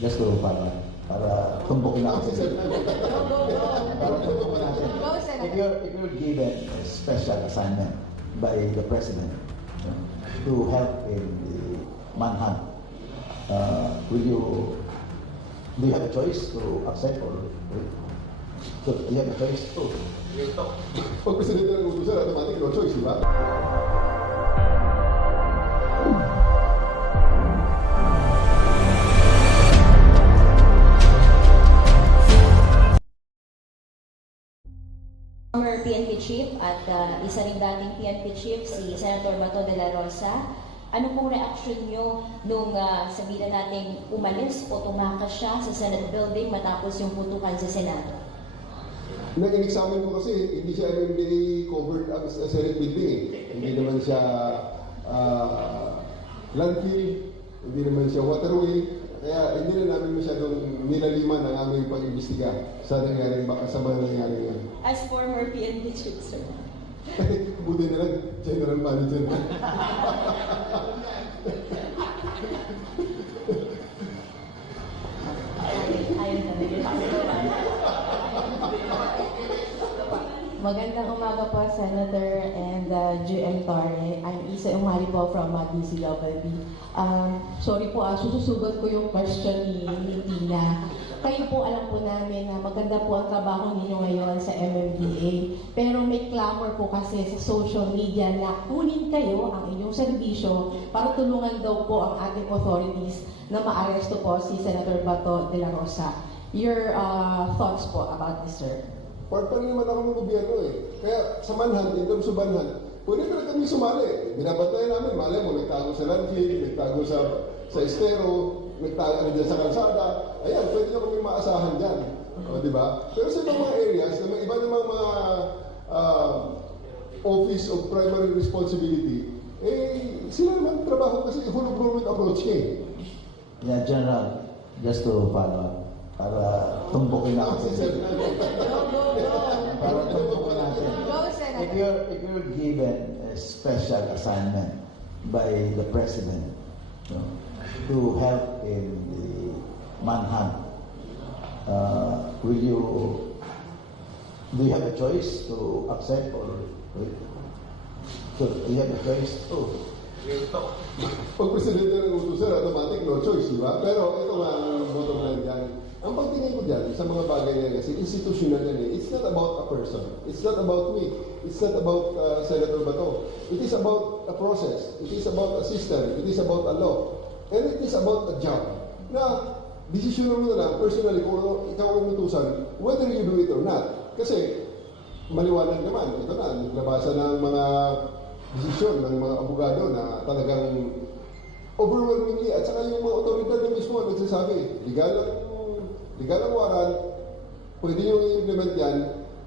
just to para tumbukin na kasi. If you're given a special assignment by the President to help in the manhunt, do you have a choice to accept or so do you have a choice to? Pag Presidente ng utusan, automatic no choice, di ba? Former PNP Chief at isa ring dating PNP Chief, si Senator Bato de la Rosa. Ano pong reaksyon nyo nung sabihin natin umalis o tumakas siya sa Senate building matapos yung putukan sa Senado? Nag-examine ko kasi hindi siya MMDA covered as a Senate building eh. Hindi naman siya landfill, hindi naman siya waterway. Kaya hindi na namin masyadong nilaliman ang aming pag-imbestiga sa mga nangyari yan. As former PNP Chief, sir. Buti na lang, General Manager. Ayun talaga. Magandang umaga po, Senator and GM Torre. I'm Isa Umali po from DCWB. Sorry po, sususugot ko yung question ni Tina. Kayo po, alam po namin na maganda po ang trabaho ninyo ngayon sa MMDA. Pero may clamor po kasi sa social media na kunin kayo ang inyong serbisyo para tulungan daw po ang ating authorities na maaresto po si Senator Bato de la Rosa. Your thoughts po about this, sir? Part pa rin naman ako ng gobyerno eh. Kaya sa manhunt, in terms of manhunt, pwede na kami sumali. Binabantayan namin, malay mo, nagtago sa landfill, nagtago sa estero, nagtago na dyan sa kalsada. Ayan, pwede na kami maasahan dyan. O, di ba? Pero sa ibang mga areas, na may iba namang mga Office of Primary Responsibility, eh, sila naman trabaho kasi whole of government approach eh. Yeah, General, just to follow up, para tumbukin na kasi. Para tumbukin natin. If you're given a special assignment by the President to help in the manhunt, do you have a choice to accept or so do you have a choice to? Pag Presidente ng utusan, automatic no choice, di ba? Pero ito nga ang bottom line dyan. Ang pagtingin ko dyan sa mga bagay na yan kasi institutional yan eh. It's not about a person. It's not about me. It's not about Senator Bato. It is about a process. It is about a system. It is about a law. And it is about a job. Na desisyon mo na lang, personally, kung ikaw ang utusan, whether you do it or not. Kasi maliwanag naman. Ito na, naglabasan ng mga desisyon ng mga abogado na talagang overwhelmingly at saka yung mga otoridad na mismo nagsasabi, legal ang warrant, pwede nyo i-implement yan,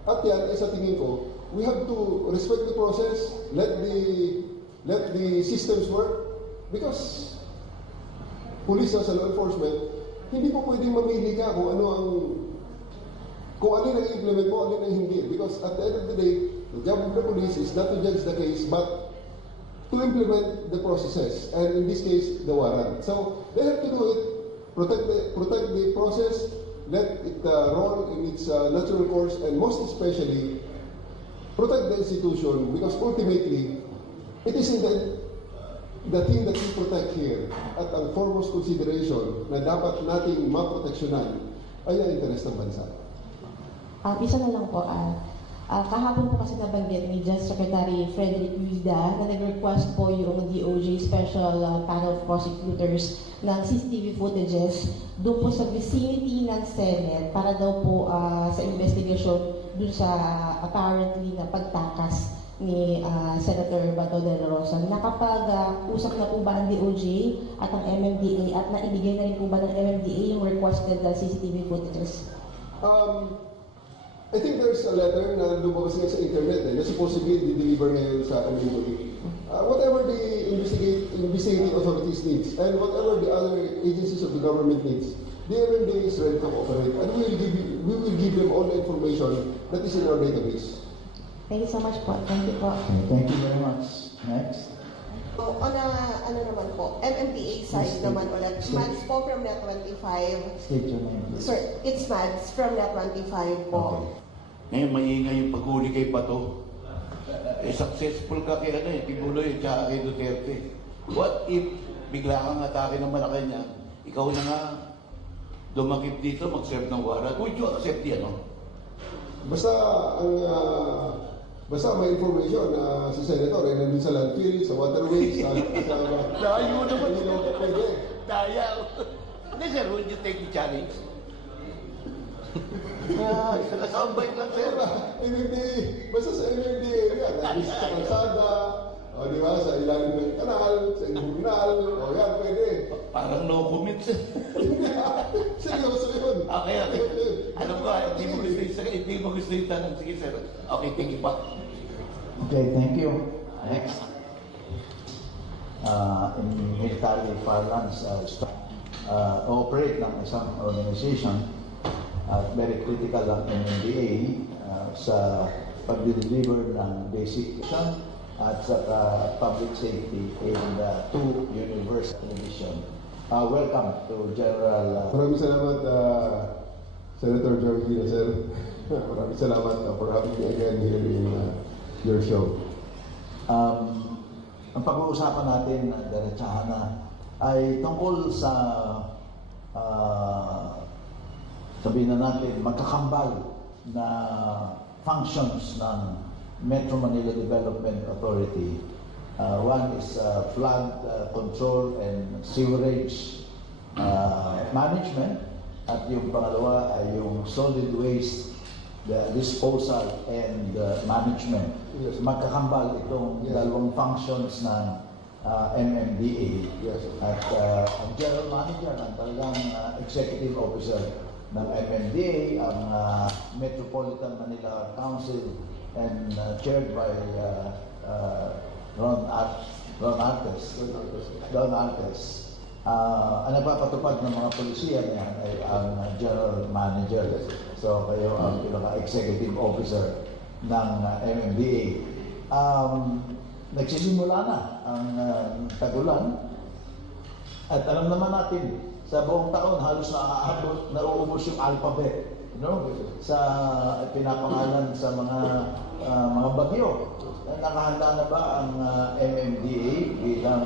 at yan, sa tingin ko, we have to respect the process, let the systems work, because police sa law enforcement, hindi po pwedeng mamili ka kung ano yung i-implement mo, alin ang hindi, because at the end of the day, the job of the police is not to judge the case, but to implement the processes, and in this case, the warrant. So, they have to do it, protect the process, let it roll in its natural course, and most especially, protect the institution, because ultimately, it is in the thing that we protect here, at ang foremost consideration na dapat nating maproteksyonan ay ang interes ng bansa. Isa na lang po, kahapon po kasi nabanggit ni Justice Secretary Frederick Vida na nag-request po yung DOJ Special Panel of Prosecutors ng CCTV footages doon po sa vicinity ng Senate para daw po sa investigation doon sa apparently na pagtakas ni Senator Bato de la Rosa. Nakapag-usap na po ba ang DOJ at ang MMDA at naibigay na rin po ba ng MMDA yung requested CCTV footages? I think there's a letter na lumabas nga sa internet na supposedly di-deliver ngayon sa MMDA. Whatever the investigating authorities needs and whatever the other agencies of the government needs, the MMDA is ready to cooperate and we will give them all the information that is in our database. Thank you so much po. Thank you po. Okay, thank you very much. Next. So, on a, ano naman po, MMDA side naman ulit, Mads po from Net 25. State your name, please. Sir, it's Mads from Net 25 po. Okay. Ngayon, maingay yung paghuli kay Bato. Successful ka kay Tibuloy at saka kay Duterte. What if bigla kang atake ng Malacanang, ikaw na nga dumakip dito, mag-serve ng warrant? Would you accept yan, no? Basta ang basta may information na si Senator ay nandun sa landfill, sa waterways, sa Layo naman. Hindi naman pwede. Daya. Hindi, sir, would you take the challenge? Sa soundbite lang, sir. MMDA, basta sa MMDA area, nandun sa kalsada, o di ba, sa ilalim ng kanal, sa iluminal, o yan, pwede. Parang no comment, sir. Seryoso yun. Okay. Alam ko, hindi mo gusto yung tanong. Sige, sir. Okay, thank you pa. Okay, thank you. Next. In military parlance, operate ng isang organization at very critical ang MMDA sa pag-deliver ng basic action at sa public safety in two universal television. Welcome to General. Maraming salamat, Senator Georgina, sir. Maraming salamat for having me again here in your show. Ang pag-uusapan natin, diretsahan na, ay tungkol sa sabihin na natin, magkakambal na functions ng Metro Manila Development Authority. One is flood control and sewerage management, at yung pangalawa ay yung solid waste disposal and management. Yes. Magkakambal itong Yes. dalawang functions ng MMDA. Yes. At ang general manager, ang talagang executive officer ng MMDA, ang Metropolitan Manila Council, and chaired by Ron Artes. Ang nagpapatupad ng mga polisiya niyan ay ang general manager. So kayo ang pinaka-executive officer ng MMDA. Nagsisimula na ang tagulan at alam naman natin sa buong taon halos nauubos yung alphabet, sa pinapangalan sa mga bagyo. Nakahanda na ba ang MMDA bilang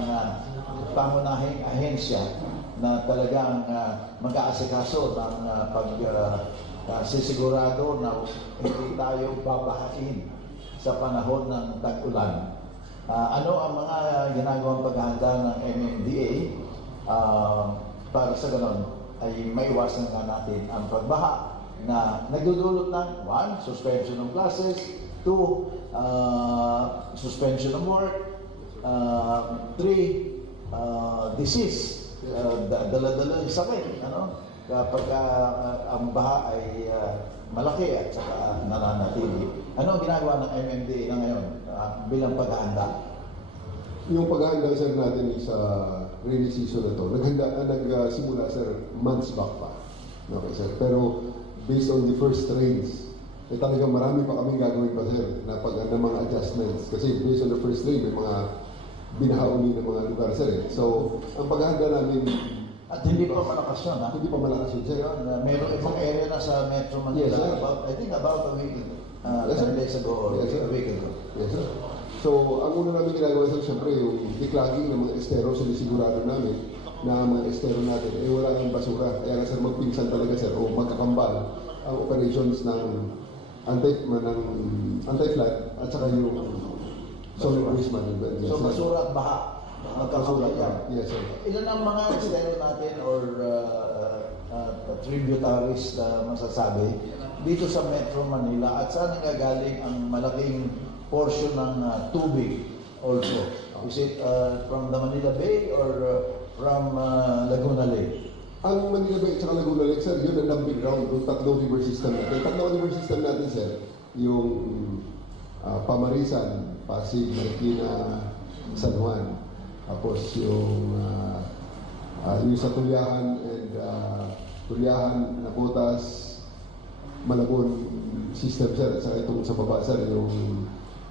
pangunahing ahensya na talagang mag-aasikaso ng sisigurado na hindi tayo babahain sa panahon ng tag-ulan? Ano ang mga ginagawang paghahanda ng MMDA para sa ganon ay maiwasan nga natin ang pagbaha na nagdudulot ng 1. Suspension ng classes, 2. Suspension of work, 3. Disease, dala-dala yung sakit, kapag ang baha ay malaki at saka nananatili. Ano ang ginagawa ng MMDA na ngayon bilang paghahanda? Yung paghahanda, sir, natin sa rainy season na to, nagsimula, sir, months back pa. Okay, sir. Pero based on the first rains, talagang marami pa kaming gagawin pa, sir, na mga adjustments. Kasi based on the first rain, may mga binahauli ng mga lugar, sir. So, ang paghahanda namin, At hindi pa malakas yun, ha? hindi pa malakas yun, sir. Meron ibang area na sa Metro Manila, Yes, sir. I think about a week, Yes, sir. 10 days ago or Yes, sir. a week ago. Yes, sir. So, ang una namin ginagawa, sir, syempre, yung declogging ng mga estero, sinisigurado namin na ang mga estero natin, wala ng basura. Kaya nga, sir, magpinsan talaga, sir, o magkakambal ang operations ng anti-flood at saka yung solid waste management. Yes, So, sir. basura at baha. Magkakasulat yan. Yes, sir. Ilan ang mga estero natin or tributaries na masasabi dito sa Metro Manila at saan nanggagaling ang malaking portion ng tubig also? Is it from the Manila Bay or from Laguna Lake? Ang Manila Bay at Laguna Lake, sir, yun ang dumping ground ng tatlong river system natin. Tatlong river system natin, sir, yung Pamarisan, Pasig, Marikina, San Juan. Tapos yung sa Tulyahan and Tulyahan, Napotas, Malabon system, sir. At saka itong sa baba, sir, yung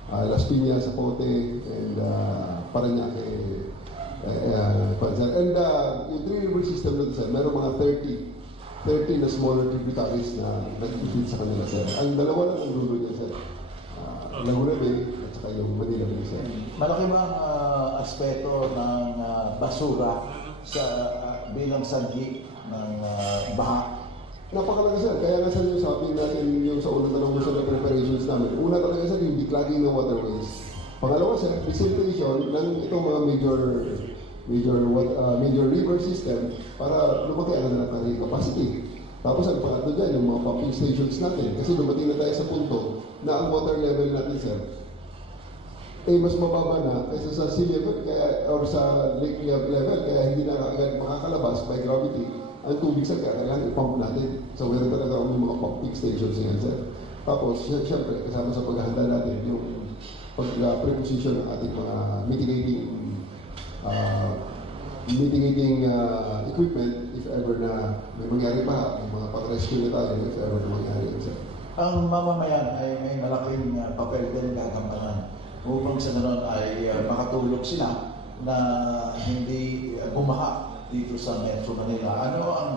Las Piñas, Zapote, and Parañaque. And yung Three River system na sir, meron mga 30 na smaller tributaries na nag-feed sa kanila sir. Ang dalawa lang ang dulo niya sir. Laguna Bay at saka yung Manila Bay sir. Malaki ba ang aspeto ng basura sa bilang sanhi ng baha? Napakalaga sir, kaya nga sir yung sabi natin yung sa unang tanong mo sa preparations namin. Una talaga sir yung declogging ng waterways. Pangalawa sir, facilitation ng itong mga major river system para lumaki ang natin capacity. Tapos ang pangatlo dyan, yung mga pumping stations natin. Kasi dumating na tayo sa punto na ang water level natin sir, mas mababa na kaysa sa sea level kaya, or sa lake level, kaya hindi na agad makakalabas by gravity. Ang tubig sa kailangan i-pump natin. So meron talaga yung mga pumping stations yan sir. Tapos syempre kasama sa paghahanda natin yung pag-preposition ng ating mga mitigating equipment if ever na may mangyari pa, may mga pag-rescue na tayo if ever na mangyari sir. Ang mamamayan ay may malaking papel din gagampanan upang sa ganoon ay makatulog sila na hindi bumaha dito sa Metro Manila. Ano ang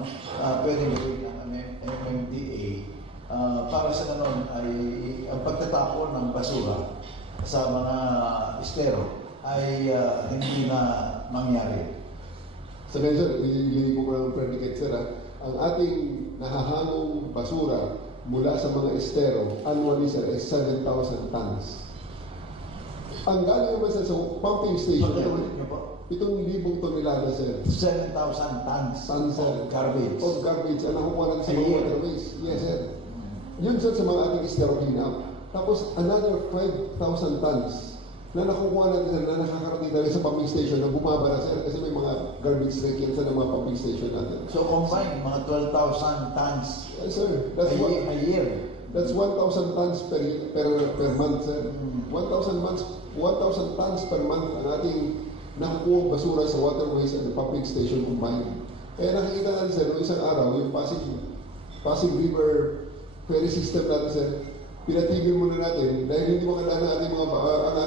pwedeng gawin ng MMDA para sa ganoon ay ang pagtatapon ng basura sa mga estero ay hindi na mangyari? Sa ganyan sir, hindi ko ng predicate sir. Ang ating nahahanong basura mula sa mga estero annually sir is 7,000 tons. Ang galing naman sir sa pumping station, Pagkakalit niyo po, 7,000 tonelada sir. 7,000 tons Tons, sir. of garbage. Of garbage ang nakukuha natin sa A mga year. waterways. Yes sir. Yun sir sa mga ating estero cleanup. Tapos another 5,000 tons na nakukuha natin sir na nakakarating talaga sa pumping station na bumabara sir kasi may mga garbage rake yan sa mga pumping station natin. So combined, mga 12,000 tons Yes sir. That's a what, year. that's 1,000 tons per month sir. 1,000 tons per month ang ating nakukuha basura sa waterways and pumping station combined. Kaya nakikita natin sir, noong isang araw, yung Pasig River ferry system natin sir, pinatigil muna natin dahil hindi makadaan ang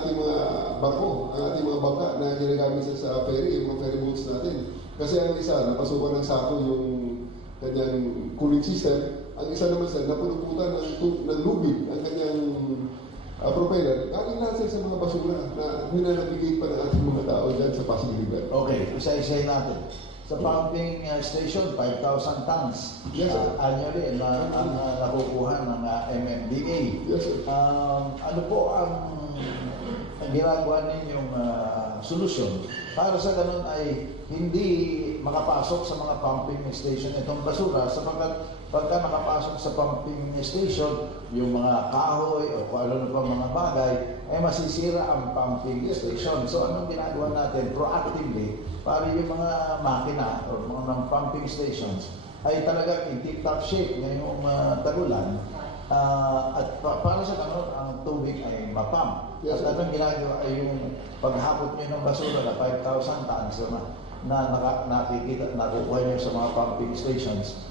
ating mga barko, ang ating mga bangka na ginagamit sa ferry, yung mga ferry boats natin. Kasi ang isa, napasukan ng sako yung kanyang cooling system. Ang isa naman sir, napunuputan ng lubid ang kanyang propeller. Galing lahat sir sa mga basura na ninanabigate pa ng ating mga tao dyan sa Pasig River. Okay, isa-isayin natin. Sa pumping station, 5,000 tons Yes, sir. annually ang nakukuha ng MMDA. Yes sir. Ano po ang ginagawa ninyong solusyon para sa ganun ay hindi makapasok sa mga pumping station itong basura sapagkat pagka nakapasok sa pumping station yung mga kahoy o kung ano pa mga bagay ay masisira ang pumping station. So anong ginagawa natin proactively para yung mga makina o mga pumping stations ay talagang in tip-top shape ngayong tagulan. At para sa ganun, ang tubig ay mapump. Yes, At anong ginagawa ay yung paghapot nyo ng basura na 5,000 tons na nakukuha nyo sa mga pumping stations